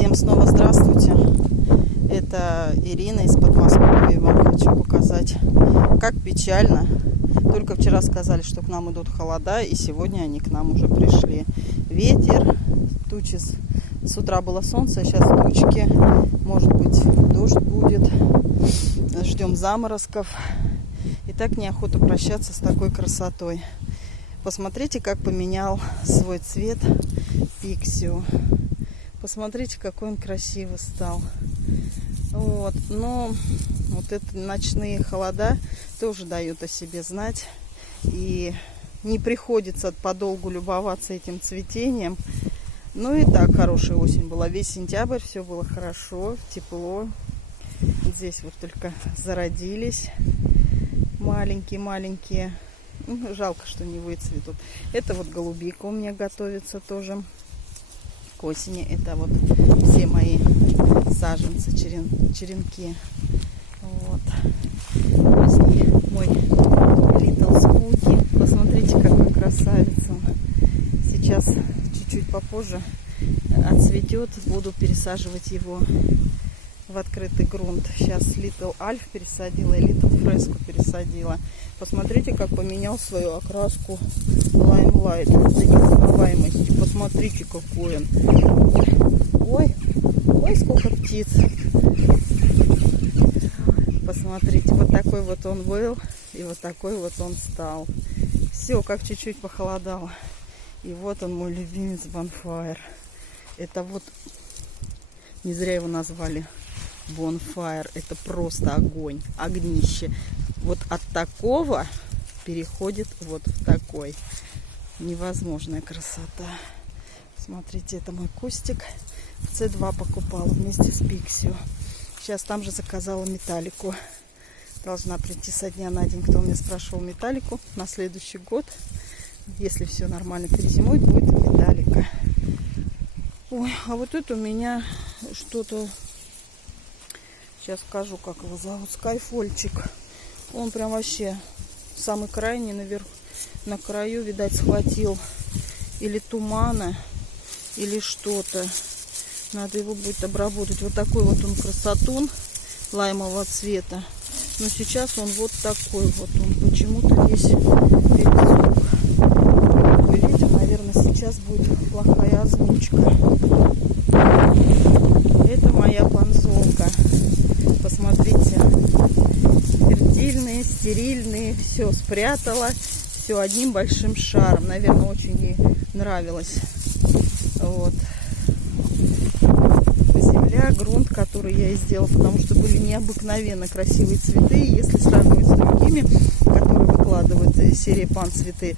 Всем снова здравствуйте. Это Ирина из Подмосковья. Вам хочу показать, как печально. Только вчера сказали, что к нам идут холода, и сегодня они к нам уже пришли. Ветер, тучи. С утра было солнце, а сейчас тучки. Может быть, дождь будет. Ждем заморозков. И так неохота прощаться с такой красотой. Посмотрите, как поменял свой цвет Пиксио. Посмотрите, какой он красивый стал. Вот. Но вот это ночные холода тоже дают о себе знать. И не приходится подолгу любоваться этим цветением. Ну и так, хорошая осень была. Весь сентябрь все было хорошо, тепло. Здесь вот только зародились маленькие-маленькие. Жалко, что не выцветут. Это вот голубика у меня готовится тоже к осени. Это вот все мои саженцы, черенки. Вот. Поздний мой Little Spooky. Посмотрите, какой красавец он. Сейчас чуть-чуть попозже отцветет. Буду пересаживать его в открытый грунт. Сейчас Little Alf пересадила и Little Fresco пересадила. Посмотрите, как поменял свою окраску Limelight до неузнаваемости. Посмотрите, какой он. Ой, сколько птиц. Посмотрите, вот такой вот он был, и вот такой вот он стал. Все, как чуть-чуть похолодало. И вот он, мой любимец Bonfire. Это вот, не зря его назвали Bonfire. Это просто огонь, огнище. Вот от такого переходит вот в такой. Невозможная красота. Смотрите, это мой кустик. C2 покупала вместе с Пиксио. Сейчас там же заказала металлику. Должна прийти со дня на день. Кто меня спрашивал металлику, на следующий год, если все нормально перезимует, будет металлика. Ой, а вот это у меня что-то... Сейчас скажу, как его зовут. Скайфольчик. Он прям вообще самый крайний, наверх, на краю, видать, схватил или тумана, или что-то. Надо его будет обработать. Вот такой вот он красотун лаймового цвета. Но сейчас он вот такой вот. Он почему-то весь пересох. Вы видите, наверное, сейчас будет плохая озвучка. Это моя панзолка. Посмотрите. Фертильные, стерильные. Все спрятала. Все одним большим шаром. Наверное, очень ей нравилось. Вот. Земля, грунт, который я и сделала, потому что были необыкновенно красивые цветы. И если сравнивать с другими, которые выкладывают серии Пан цветы,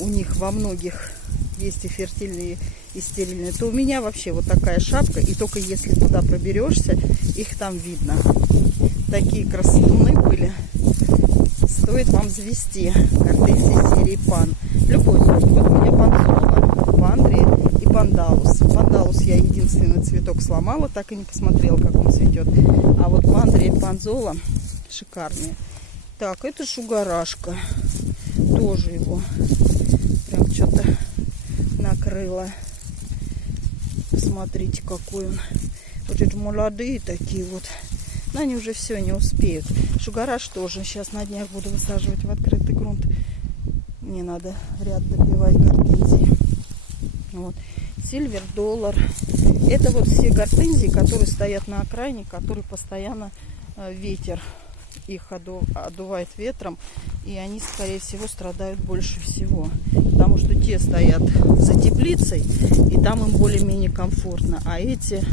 у них во многих есть и фертильные, и стерильные, то у меня вообще вот такая шапка, и только если туда проберешься, их там видно. Такие красотуны были. Стоит вам завести гортензии серии Пан. Любой сорт. Вот у меня Панзола, Пандрия и Пандалус. Пандалус я единственный цветок сломала, так и не посмотрела, как он цветет. А вот Пандрия и Панзола шикарные. Так, это шугарашка. Тоже его прям что-то накрыло. Посмотрите, какой он. Вот это молодые такие вот. Но они уже все не успеют. Шугараш тоже. Сейчас на днях буду высаживать в открытый грунт. Мне надо ряд добивать гортензии. Вот. Silver Dollar. Это вот все гортензии, которые стоят на окраине, которые постоянно ветер их одувает ветром. И они, скорее всего, страдают больше всего. Потому что те стоят за теплицей, и там им более-менее комфортно. А эти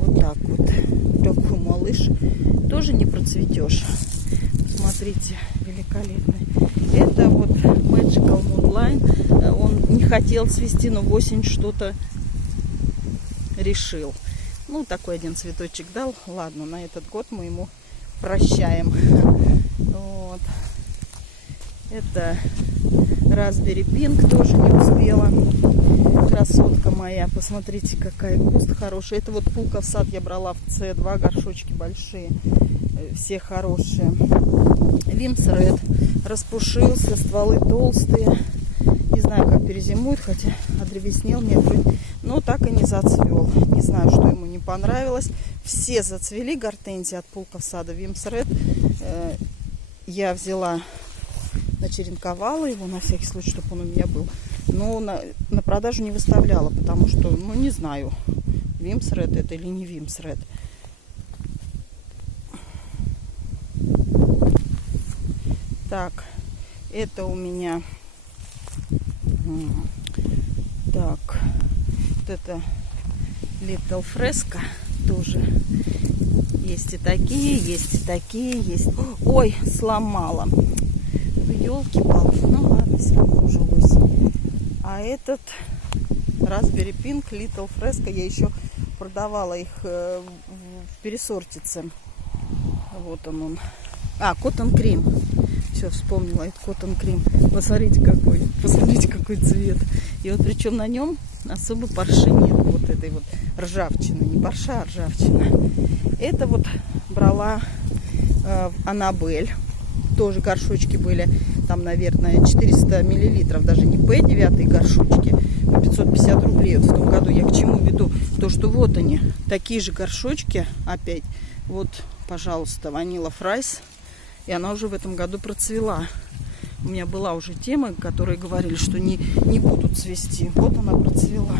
вот так вот. Такой малыш. Тоже не процветешь. Смотрите, великолепный. Это вот Magical Moonline. Он не хотел цвести, но в осень что-то решил. Ну, такой один цветочек дал. Ладно, на этот год мы ему прощаем. Вот. Это Raspberry Pink, тоже не успела. Красотка моя. Посмотрите, какая куст хороший. Это вот Пулка в сад я брала в C2, горшочки большие. Все хорошие. Вимс Ред распушился, стволы толстые. Не знаю, как перезимует, хотя одревеснел. Мне но так и не зацвел. Не знаю, что ему не понравилось. Все зацвели гортензии от Пулкового сада. Вимс Ред я взяла, начеренковала его на всякий случай, чтобы он у меня был. Но на продажу не выставляла, потому что, ну, не знаю, Вимс Ред это или не Вимс Ред. Так, это у меня... Так, вот это Little Fresco тоже. Есть и такие, есть и такие, есть. Ой, сломала. Ёлки-палки. Ну ладно, все равно уже осень. А этот Raspberry Pink Little Fresco, я еще продавала их в пересортице. Вот он. А, Cotton Cream. Все, вспомнила, это Cotton Cream. Посмотрите, какой цвет. И вот причем на нем особо парши нет. Вот этой вот ржавчины. Не парша, а ржавчина. Это вот брала Аннабель. Тоже горшочки были. Там, наверное, 400 миллилитров. Даже не П9 горшочки. По 550 рублей. Вот в том году я к чему веду? То, что вот они. Такие же горшочки опять. Вот, пожалуйста, Vanilla Fries. И она уже в этом году процвела. У меня была уже тема, которые говорили, что не будут цвести. Вот она процвела.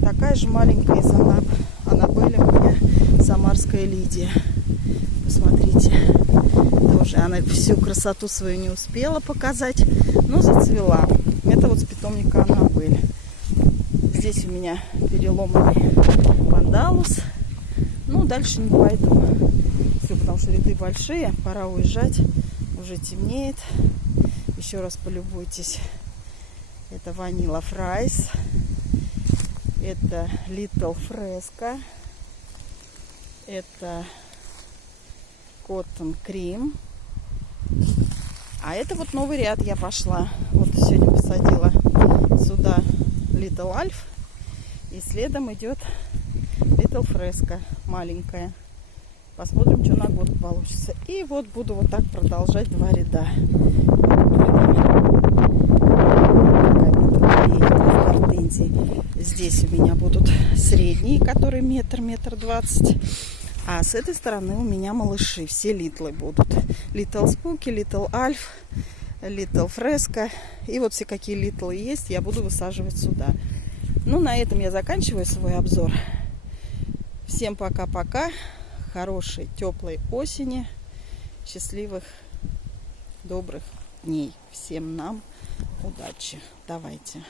Такая же маленькая из Аннабель у меня самарская Лидия. Посмотрите. Тоже она всю красоту свою не успела показать, но зацвела. Это вот с питомника Аннабель. Здесь у меня переломанный пандалус. Ну, дальше не пойду. Все, потому что ряды большие, пора уезжать, уже темнеет. Еще раз полюбуйтесь. Это Vanilla Fries, это Little Fresco, это Cotton Cream. А это вот новый ряд я пошла. Вот сегодня посадила сюда Little Alf. И следом идет Little Fresco, маленькая. Посмотрим, что на год получится. И вот буду вот так продолжать два ряда. Здесь у меня будут средние, которые метр 20. А с этой стороны у меня малыши. Все литлы будут. Little Spooky, Little Alf, Little Fresco. И вот все какие литлы есть, я буду высаживать сюда. Ну, на этом я заканчиваю свой обзор. Всем пока-пока. Хорошей, теплой осени, счастливых, добрых дней. Всем нам удачи. Давайте.